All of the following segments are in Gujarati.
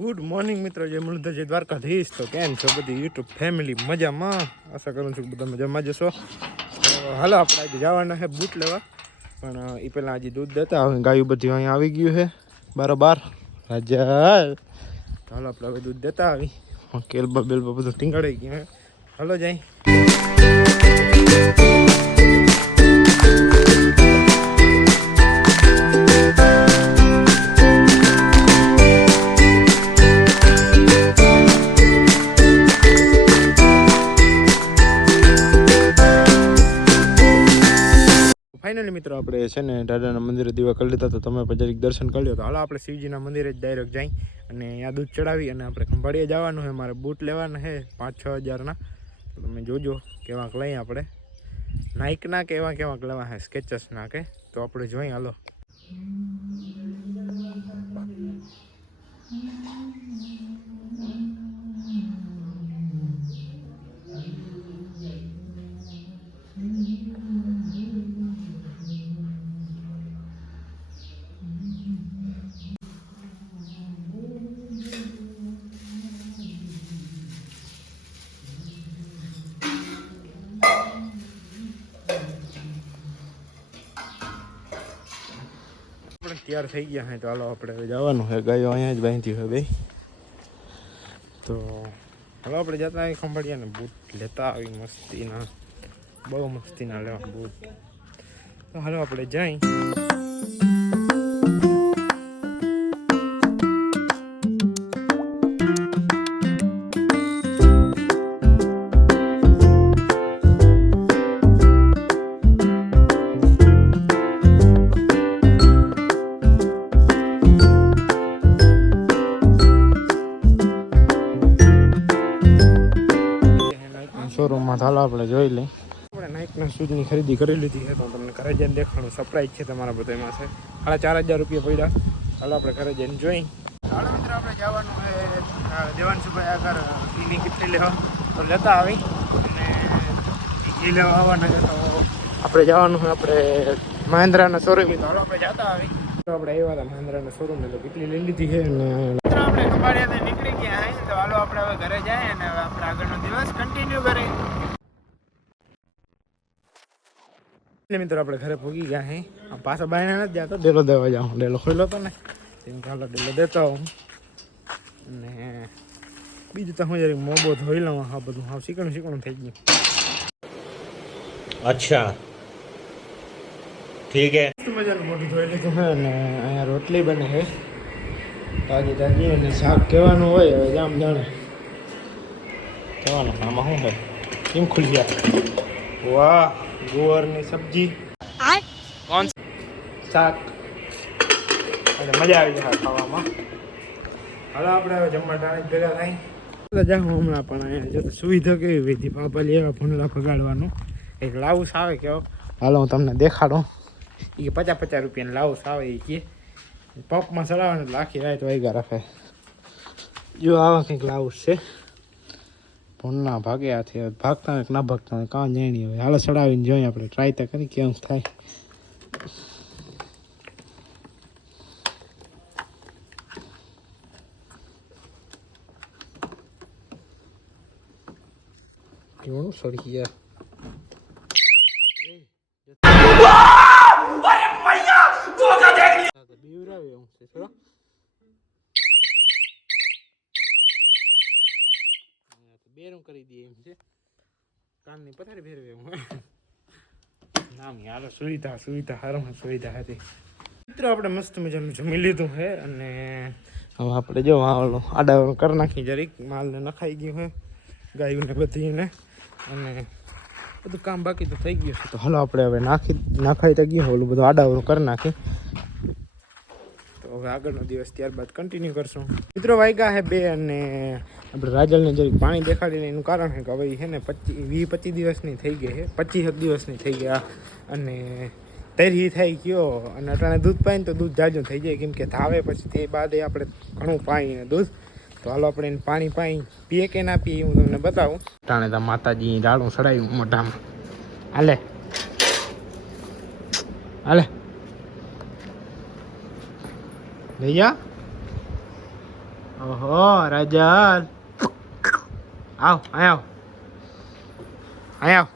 ગુડ મોર્નિંગ મિત્રો. જય મુરલીધર, જય દ્વારકાધીશ. તો કેમ છો બધી યુટ્યુબ ફેમિલી મજામાં? આશા કરું છું કે બધા મજામાં જશો હાલો, આપણે આજે જવાના છે બૂટ લેવા. પણ એ પહેલાં આજે દૂધ દેતા. હવે ગાયું બધું અહીંયા આવી ગયું છે બારોબાર. રાજા હાલો, આપણે હવે દૂધ દેતા આવી. કેલબા બેલબા બધું ટીંગાડી ગયું હાલો, જાય. ફાઇનલી મિત્રો, આપણે છે ને દાદાના મંદિરે દીવા કરી લીધા તો તમે પછી દર્શન કરી લો તો હાલો આપણે શિવજીના મંદિરે જ ડાયરેક્ટ જઈ અને અહીંયા દૂધ ચડાવી અને આપણે ખંભાળીએ જવાનું છે. મારે બૂટ લેવાના છે પાંચ, છ હજારના. તો તમે જોજો કેવાંક લઈએ આપણે. નાઇકના કે એવા કેવાંક લેવા છે? સ્કેચસના કે? તો આપણે જોઈએ હાલો. આપણે તૈયાર થઈ ગયા છે, તો હાલો આપણે જવાનું છે. ગયો અહીંયા જ બાંધી હોય બે. તો હાલો આપણે જતા અહીં ખંભાળિયા ને બૂટ. લેતા આવી મસ્તીના, બહુ મસ્તીના લેવા બૂટ. તો હાલો આપણે જઈ. તો હાલો આપણે જોઈ લઈ આપણે નાઇકના શૂઝની ખરીદી કરી લીધી છે તો તમને ઘરે જઈને દેખાણું સરપ્રાઈઝ છે તમારા બધામાં છે. સાડા ચાર હજાર રૂપિયા પડ્યા. હાલો આપણે ઘરે જઈને જોઈ. હાલો મિત્ર આપણે જવાનું છે દેવાંશુભાઈ આગળ ફીની કેટલી લેવા. તો લેતા આવી. અને એ લેવા આવવાના છે તો આપણે જવાનું છે આપણે મહેન્દ્રાના શોરૂમ તો હાલો આપણે જતા આવી. તો આપણે આવ્યા હતા મહેન્દ્રાના શોરૂમ તો કેટલી લઈ લીધી છે અને મિત્રો આપણે ખંભાળિયાથી નીકળી ગયા હે તો હાલો આપણે હવે ઘરે જાય અને હવે આપણે આગળનો દિવસ કન્ટિન્યુ કરીએ. એટલે મિત્રો આપણે ઘરે ભોગી ગયા હે. પાછા બાયણા નથી જતો ડેલો દેવા જાઉં ડેલો ખોલો તો ને. તેમ ચાલો ડેલો દેતો હું ને બીજું તો હું જયારે મોબો ધોઈ લઉં હા બધું હા શીકણું શીકણું થઈ ગયું. અચ્છા. ઠીક હે. મજાનું મોઢું ધોઈ લીધું હે ને અહીંયા રોટલી બને હે. તાજી તાજી અને શાક કહેવાનું હોય હવે જામ જાણે. કહેવાનું આમાં શું હે? કેમ ખુલી ગયા વાહ. ગુવારની સબ્જી. કોણ? શાક. અને મજા આવી જાય ખાવામાં. હાલો આપણે હવે જમવા ટાણે ભેગા થાય. જાઉં હમણાં પણ અહીંયા. જો તો સુવિધા કેવી વિધિ પાપા લેવા ભૂંડલા ફગાડવાનું એક લાઉસ આવે કેવો હાલો હું તમને દેખાડું. એ કે પચાસ પચાસ રૂપિયાની લાઉસ આવે એ કે. પંપમાં ચલાવવાનું આખી રાત વાગ્યા રાખે. જો આવા કંઈક લાઉસ છે. ભૂંડના ભાગે આથી ભાગતા હોય કે ના ભાગતા હોય, કાં જાણી હોય હાલો ચડાવીને જોઈએ આપણે. ટ્રાય તો કરી, કેમ થાય. કેવડું સડી ગયા હા, તો બીવરાવે એવું છે ચલો હા, તો બેરું કરી દઈએ એમ છે. કાનની પથારી ફેરવે હું. નામ યાર, સુવિધા સુવિધા, હારમાં સુવિધા હતી. મિત્રો, આપણે મસ્ત મજાનું જમી લીધું છે અને હવે આપણે જો આડા કરી નાખી જરીક. માલને નખાઈ ગયું છે ગાયોને બધીને. અને બધું કામ બાકી તો થઈ ગયું છે. તો હાલો આપણે હવે નાખી, નાખાઈ તો ગયું ઓલું બધું આડાવરું કરી નાખી તો હવે આગળનો દિવસ ત્યારબાદ કન્ટિન્યુ કરશું. મિત્રો વાગ્યા છે બે અને આપણે રાજલને જરીક પાણી દેખાડીને એનું કારણ છે કે હવે છે ને પચીસ વીસ પચીસ દિવસની થઈ ગઈ છે પચીસ દિવસની થઈ ગયા અને તૈરી થઈ ગયો. અને અટાણે દૂધ પાઈને તો દૂધ જાજુ થઈ જાય. કેમ કે ધાવે પછી તે બાદ આપણે ઘણું પાણીને દૂધ. તો હાલો આપણે એને પાણી પાઈ, પીએ કે ના પીએ હું તમને બતાવું. ટાણે તા માતાજી ડાળું સડાયું મોઢામાં. હાલે. હાલે. લઈ ઓહો રાજલ. આવ આવ. આવ.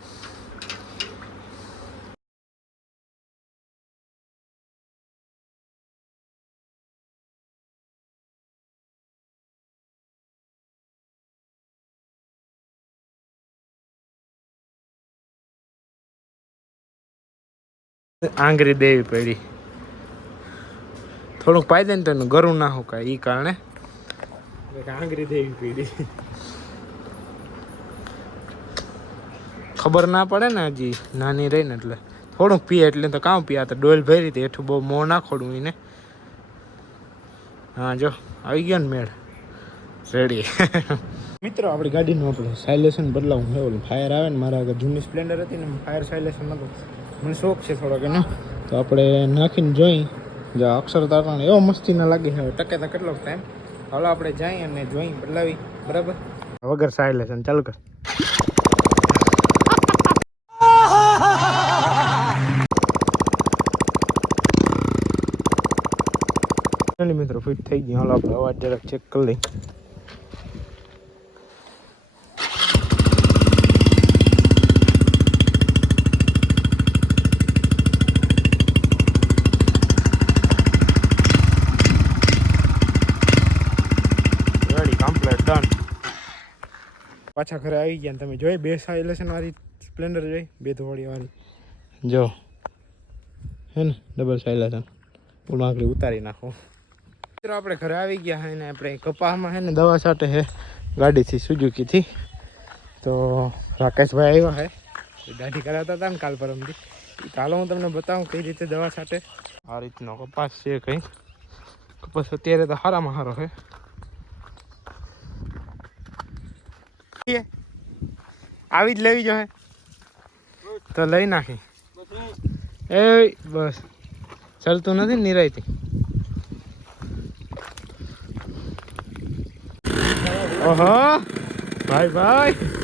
આંગરી દેવી પડી. થોડુંક પાઈ દે ને તો એનું ગરું ના હુકાય એ કારણે. આંગરી થઈ દેવી પડી. ખબર ના પડે ને હજી નાની રહી ને એટલે. થોડુંક પીએ એટલે તો કામ પીયા તો ડોલ ભરી હતી એઠું બહુ મોં ના ખોડું એને. હા જો આવી ગયો ને મેળ. રેડી મિત્રો આપણી ગાડીનું આપણે સાયલેશન બદલાવું છે ઓલું ફાયર આવે ને મારા આગળ જૂની સ્પ્લેન્ડર હતી ને ફાયર સાયલેશન નહોતું. મને શોખ છે થોડોક એનો. તો આપણે નાખીને જોઈ. જો, અક્ષર તારણ એવો મસ્તી ના લાગે હવે ટકે તો કેટલોક ટાઈમ હાલો, આપણે જઈ અને જોઈ બદલાવી. બરાબર? વગર સાયલેશન ચાલુ કર. મિત્રો ફિટ થઈ ગયું. હાલો, આપણે અવાજ જરાક ચેક કરી લઈ પાછા ઘરે આવી ગયા તમે જોઈ, બે સાયલેશન વાળી સ્પ્લેન્ડર જોઈ, બે ધોળી વાળી. જો, હે ને ડબલ સાઇલેશન ઓલું આંકડી ઉતારી નાખો. મિત્રો, આપણે ઘરે આવી ગયા હે ને, આપણે કપાસમાં હે ને દવા છાંટે હે, ગાડીથી સુઝુકીથી તો રાકેશભાઈ આવ્યા હે. દાઢી કરાવતા હતા ને કાલ પરમથી. કાલે હું તમને બતાવું કઈ રીતે દવા છાંટે. આ રીતનો કપાસ છે કંઈ. કપાસ અત્યારે તો સારામાં સારો છે એ આવી જ લેવી જોઈએ. તો લઈ નાખી. એ બસ. ચાલતું નથી નિરાયતી. ઓહો. ભાઈ ભાઈ.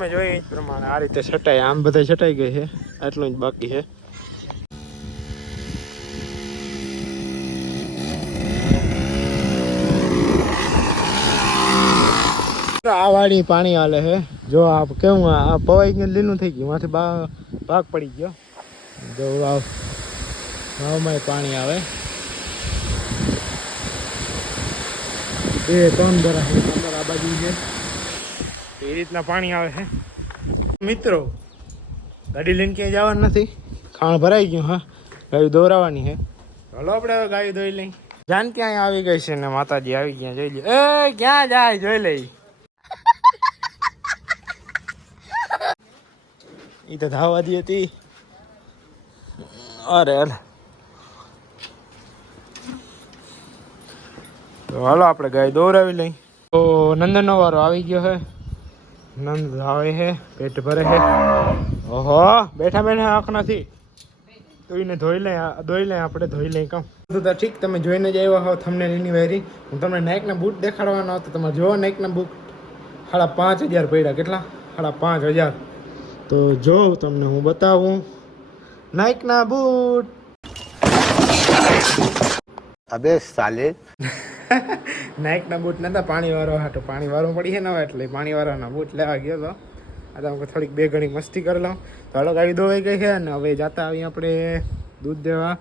તમે જોઈ એ પ્રમાણે આ રીતે છટાઈ આમ બધા છટાઈ ગઈ છે. આટલું જ બાકી છે. આ વાડી પાણી હાલે છે. જો આ કેવું આ પવાઈ ગયું લીલું થઈ ગયું. માથે ભાગ પડી ગયો. જો વાવ વાવમાં પાણી આવે. બે, ત્રણ અંદર આ બાજુ છે. એ રીતના પાણી આવે છે. મિત્રો, ગાડી લઈને ક્યાંય જવાનું નથી. ખાણ ભરાઈ ગયું, હા. ગાયું દોરાવાની છે. ચાલો આપણે હવે ગાયું ધોઈ લઈ જાન ક્યાંય આવી ગઈ છે ને માતાજી આવી ગયા, જોઈ લે એ, ક્યાં જાય, જોઈ લઈ એ તો ધાવાદી હતી. અરે અરે. તો હાલો આપણે ગાય દોરાવી લઈ તો નંદનનો વારો આવી ગયો છે. નંદ આવે છે પેટ ભરે છે ઓહો, બેઠા બેઠા આંખ નથી તો ધોઈ લે ધોઈ લે આપણે ધોઈ લઈ કામ. તો ઠીક, તમે જોઈને જ આવ્યા હો તમને એની વેરી. હું તમને નાઇકના બૂટ દેખાડવાનો હતો, તમે જોવો નાઇકના બૂટ. સાડા પાંચ હજાર પડ્યા, કેટલા? સાડા પાંચ હજાર. તો જો તમને હું બતાવું. નાઇકના બૂટ. અબે સાલે. નાઇકના બૂટ નતા, પાણીવાળો હા હાટો પાણી વાળો પડી છે ને હવે, એટલે પાણી વાળાના બૂટ લેવા ગયો તો. આ તો થોડીક બે ઘણી મસ્તી કરી લઉં. તો હલો ગાડી ધોવાઈ ગઈ છે અને હવે જતા આવીએ આપણે દૂધ દેવા.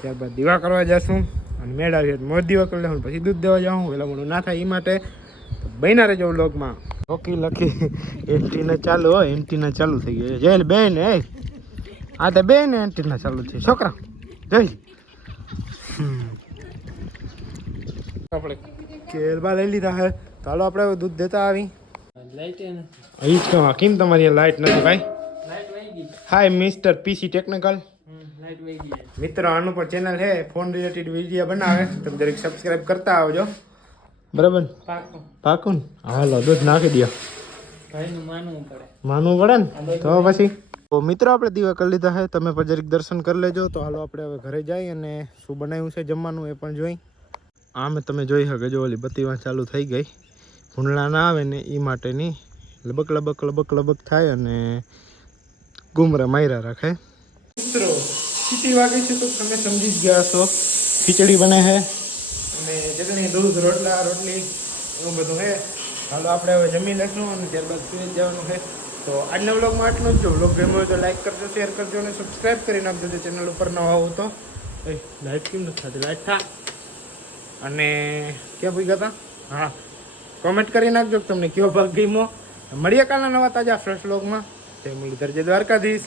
ત્યારબાદ દીવા કરવા જશું અને મેળાવીએ દીવા કરી લઉં પછી દૂધ દેવા જાઉં એટલે મોડું ના થાય એ માટે. બન્યા રહેજો વ્લોગમાં. ઓકી લખી, એન્ટીના ચાલુ હોય, એન્ટીના ચાલુ થઈ ગયું જેલ બેન એ આ તો બેન એન્ટીના ચાલુ થઈ છોકરા જઈ આપણે કેલબા લઈ લીધા હે. તો હાલો આપણે દૂધ દેતા આવી. અહીં જ કહું કેમ તમારી લાઈટ નથી ભાઈ? હાય મિસ્ટર પીસી ટેકનિકલ મિત્રો આનું પર ચેનલ છે ફોન રિલેટેડ વીડિયો બનાવે. તમે જરીક સબસ્ક્રાઇબ કરતા આવજો. બરાબર? પાકું. હાલો દૂધ નાખી દો માનવું પડે. ને? તો પછી? તો મિત્રો આપણે દીવા કરી લીધા છે તમે પણ જરીક દર્શન કરી લેજો. તો હાલો આપણે હવે ઘરે જઈએ અને શું બનાવ્યું છે જમવાનું એ પણ જોઈ. આમ તમે જોઈ શકો જો ઓલી બત્તીમાં ચાલુ થઈ ગઈ. ભૂંડલા ના આવે ને એ માટેની લબક લબક લબક લબક થાય અને ગુમરા માયરા રાખે. મિત્રો ખીચડી વાગે છે તો તમે સમજી જ ગયા છો ખીચડી બને છે અને ચટણી દૂધ રોટલા રોટલી એવું બધું છે હાલો આપણે હવે જમી લઈશું અને ત્યારબાદ સુઈ જવાનું છે તો આજના વ્લોગમાં આટલું જ. જો વ્લોગ ગમ્યો હોય તો લાઈક કરજો શેર કરજો અને સબસ્ક્રાઈબ કરી નાખજો ચેનલ ઉપર નવા આવો તો. લાઈટ કેમ નથી થતી? લાઈટ થા. અને ક્યાં પૂછ્યા હતા હા. કોમેન્ટ કરી નાખજો તમને કયો ભાગ ગમ્યો. મળીએ કાલના નવા તાજા ફ્રેશ લોગમાં જય મુરલીધર, જય દ્વારકાધીશ.